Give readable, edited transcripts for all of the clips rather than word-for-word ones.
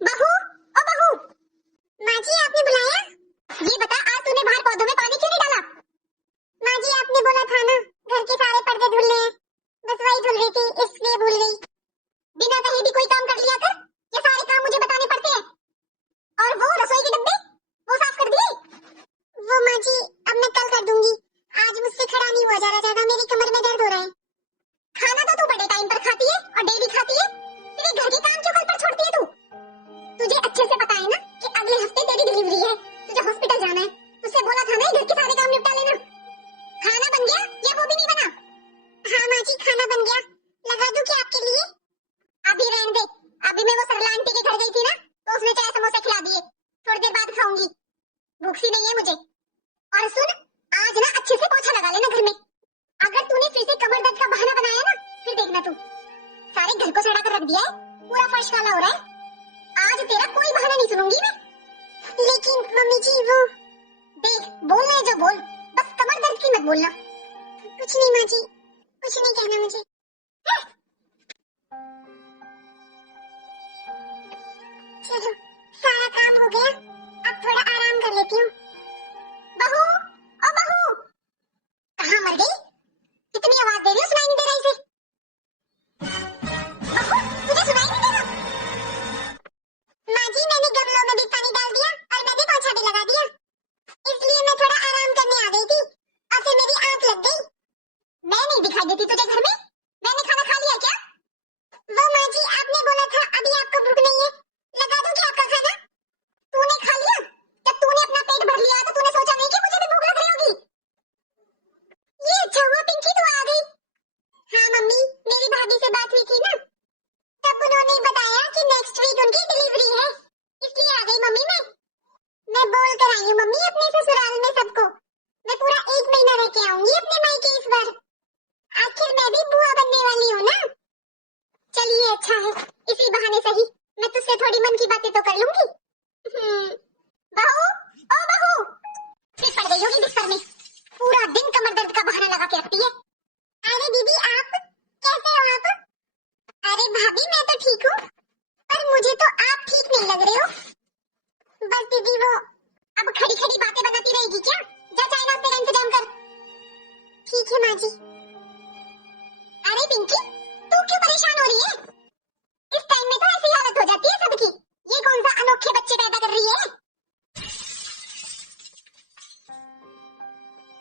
बहू, ओ बहू, माँ जी आपने बुलाया? ये बता आज तूने बाहर पौधों में पानी क्यों नहीं डाला? माँ जी आपने बोला था ना घर के सारे पर्दे धुलने हैं, बस वही धुल रही थी इसलिए भूल गई। बिना कहे भी कोई काम कर लिया कर, ये सारे काम मुझे बताने पड़ते हैं। और वो रसोई के डब्बे वो साफ कर दिए? वो माँ जी अब मैं कल कर दूंगी, आज मुझसे खड़ा नहीं हुआ जा रहा, ज्यादा मेरी कमर में दर्द हो रहा है। खाना तो तू बड़े टाइम पर खाती है और डेली खाती है, फिर घर के काम क्यों कल पर छोड़ती है तू? तुझे अच्छे से पता है ना कि अगले हफ्ते तेरी डिलीवरी है, तुझे हॉस्पिटल जाना है। तुझसे बोला था ना घर के सारे काम निपटा लेना। खाना बन गया या वो भी नहीं बना? हाँ माँ जी खाना बन गया, लगा दूं क्या आपके लिए? अभी रहने दे, अभी मैं वो सरला आंटी के घर गई थी ना तो उसने चाय समोसे खिला दिए, थोड़ी देर बाद खाऊंगी, भूख सी नहीं है मुझे। और सुन, आज ना अच्छे से पोछा लगा लेना घर में, अगर तूने फिर से कमर दर्द का बहाना बनाया ना फिर देखना तू, सारे घर को सड़ा कर रख दिया है, पूरा फर्श काला हो रहा है। आज तेरा कोई बहाना नहीं सुनूंगी मैं। लेकिन मम्मी जी वो देख, बोलना है जो बोल, बस कमर दर्द की मत बोलना। कुछ नहीं माँ जी, कुछ नहीं कहना मुझे। चलो सारा काम हो गया, अब थोड़ा आराम कर लेती हूँ। बहू, ओ बहू, कहाँ मर गई? कितनी आवाज दे रही हो, सुनाई नहीं दे रहा इसे? बहू तुझे सुनाई नहीं दे रहा? माँ जी मैंने गमलों में भी पानी डाल दिया और मैंने पोछा भी लगा दिया, इसलिए मैं थोड़ा आराम करने आ गई थी और फिर मेरी आंख लग गई। मैं नहीं दिखाई देती तुझे घर में? मैंने खाना खा लिया क्या? वो माँ जी आपने बोला था अभी आपको भूख नहीं है, लगा दूं क्या आपका खाना? तूने खा लिया? जब तूने अपना पेट भर लिया तो तूने सोचा नहीं कि मुझे भी भूख लग रही होगी? ये अच्छा हुआ पिंकी तू आ गई। हाँ मम्मी, मेरी भाभी से बात हुई थी ना, तब उन्होंने बताया कि नेक्स्ट वीक उनकी डिलीवरी है, इसलिए आ गई मम्मी मैं बोल कर आई हूँ मम्मी अपने ससुराल में सबको, मैं पूरा 1 महीना रह के आऊंगी अपने मायके इस बार, आखिर मैं भी बुआ बनने वाली हूँ ना। चलिए अच्छा है, इसी बहाने सही मैं तुझसे थोड़ी मन की बातें तो कर लूंगी। बहू, ओ बहू, फिर पड़ गई होगी बिस्तर में, पूरा दिन कमर दर्द का बहाना लगा के रखती है। अरे दीदी आप कैसे हो आप? अरे भाभी मैं तो ठीक हूँ, पर मुझे तो आप ठीक नहीं लग रहे हो। बस दीदी वो अब खड़ी खड़ी बातें बनाती रहेगी क्या? जा चाय नाश्ते का इंतजाम कर। ठीक है माँ जी। अरे पिंकी तू क्यों परेशान हो रही है? इस टाइम में तो ऐसी हालत हो जाती है सबकी, ये कौन सा अनोखे बच्चे पैदा कर रही है?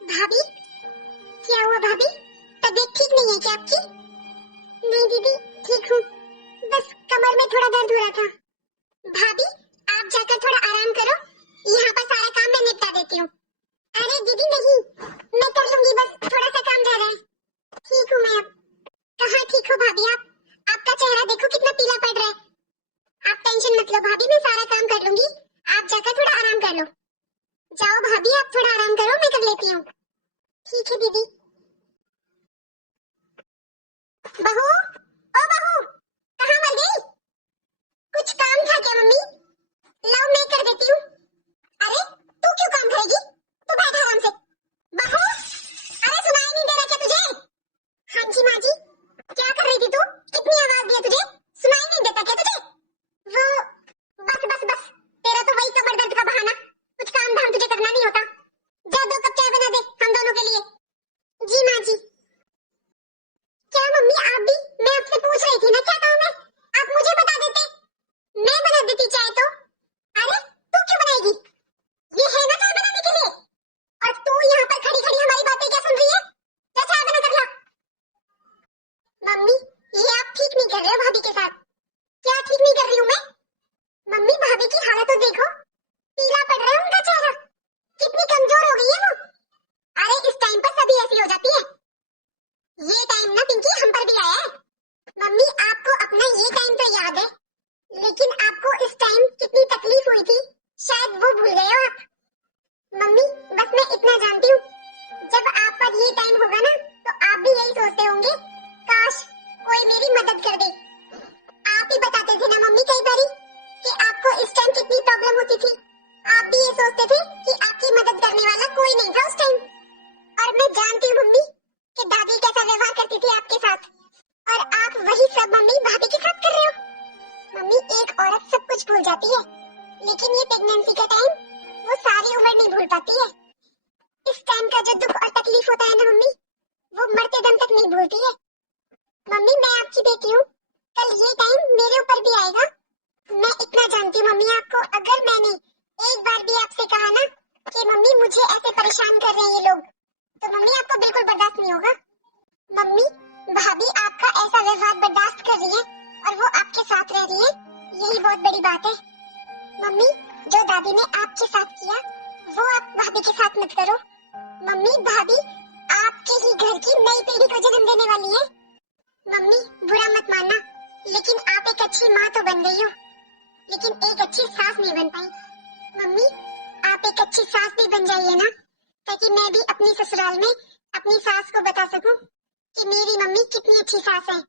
भाभी क्या हुआ भाभी, तबीयत ठीक नहीं है क्या आपकी? नहीं दीदी ठीक हूँ, बस कमर में थोड़ा दर्द हो रहा था। भाभी आप जाकर थोड़ा आराम करो, यहाँ पर सारा काम मैं निपटा देती हूँ। अरे दीदी नहीं, मैं कर लूंगी, बस थोड़ा सा काम रह रहा है। ठीक हूँ मैं अब। कहाँ ठीक हो भाभी आप? आपका चेहरा देखो कितना पीला पड़ रहा है। आप टेंशन मत लो भाभी, मैं सारा काम कर लूंगी, आप जाकर थोड़ा आराम कर लो। जाओ भाभी आप थोड़ा आराम करो, मैं कर लेती हूँ। ठीक है दीदी। बहू, ओ बहू, कहाँ मर गई? कुछ काम था क्या मम्मी? लाओ मैं कर देती हूँ। अरे तू क्यों काम करेगी, तू बैठ आराम से। बहू, अरे सुनाई नहीं दे रहा क्या तुझे? हाँ जी माँ जी, क्या कर रही थी तू? कितनी आवाज दी है तुझे, सुनाई नहीं देता क्या तुझे? वो बस बस बस, तेरा तो वही कमर दर्द का बहाना, कुछ काम धाम तुझे करना नहीं होता। जा 2 कप चाय बना दे हम दोनों के लिए। जी माँ जी। क्या मम्मी आप भी? मैं आपसे पूछ रही थी ना क्या काम है, आप मुझे बता देते, मैं बना देती चाय तो। अरे तू क्यों बनाएगी, ये है ना चाय बनाने के लिए, और तू यहाँ पर खड़ी खड़ी हमारी बातें क्या सुन रही है? जा चाय बना कर ला। मम्मी ये आप ठीक नहीं कर रहे हो भाभी के साथ। क्या ठीक नहीं कर रही हूँ मैं? मम्मी भाभी की हालत तो देखो, पीला पड़ रहा है उनका चेहरा, कितनी कमजोर हो गई है वो। अरे इस टाइम पर सभी ऐसी हो जाती है, ये टाइम ना पिंकी हम पर भी आया है। मम्मी आपको अपना ये टाइम तो याद है, लेकिन आपको इस टाइम कितनी तकलीफ हुई थी शायद वो भूल गए हो आप। मम्मी बस मैं इतना जानती हूँ, जब आप पर ये टाइम होगा ना तो आप भी यही सोचते होंगे काश कोई मेरी मदद कर दे। आप ही बताते थे ना मम्मी कई बारी कि आपको इस टाइम कितनी प्रॉब्लम होती थी, आप भी ये सोचते थे कि आपकी मदद करने वाला कोई नहीं था उस टाइम। और मैं जानती हूँ मम्मी कि दादी कैसा व्यवहार करती थी आपके साथ, और आप वही सब मम्मी भाभी के साथ कर रहे हो। मम्मी एक औरत सब कुछ भूल जाती है, लेकिन ये प्रेगनेंसी का टाइम वो सारी उम्र नहीं भूल पाती है। इस टाइम का जो दुख और तकलीफ होता है ना मम्मी, वो मरते दम तक नहीं भूलती है। मम्मी मैं आपकी बेटी हूँ, कल ये टाइम मेरे ऊपर भी आएगा। मैं इतना जानती हूँ मम्मी आपको, अगर मैंने एक बार भी आपसे कहा ना कि मम्मी मुझे ऐसे परेशान कर रहे हैं ये लोग, तो मम्मी आपको बिल्कुल बर्दाश्त नहीं होगा। मम्मी भाभी आपका ऐसा व्यवहार बर्दाश्त कर रही है और वो आपके साथ रह रही है, यही बहुत बड़ी बात है। मम्मी जो दादी ने आपके साथ किया वो आप भाभी के साथ मत करो। मम्मी भाभी आपके ही घर की नई पीढ़ी को जन्म देने वाली है। मम्मी बुरा मत मानना, लेकिन आप एक अच्छी माँ तो बन गई हो, लेकिन एक अच्छी सास नहीं बन पाई। मम्मी आप एक अच्छी सास भी बन जाइए ना, ताकि मैं भी अपनी ससुराल में अपनी सास को बता सकूं कि मेरी मम्मी कितनी अच्छी सास है।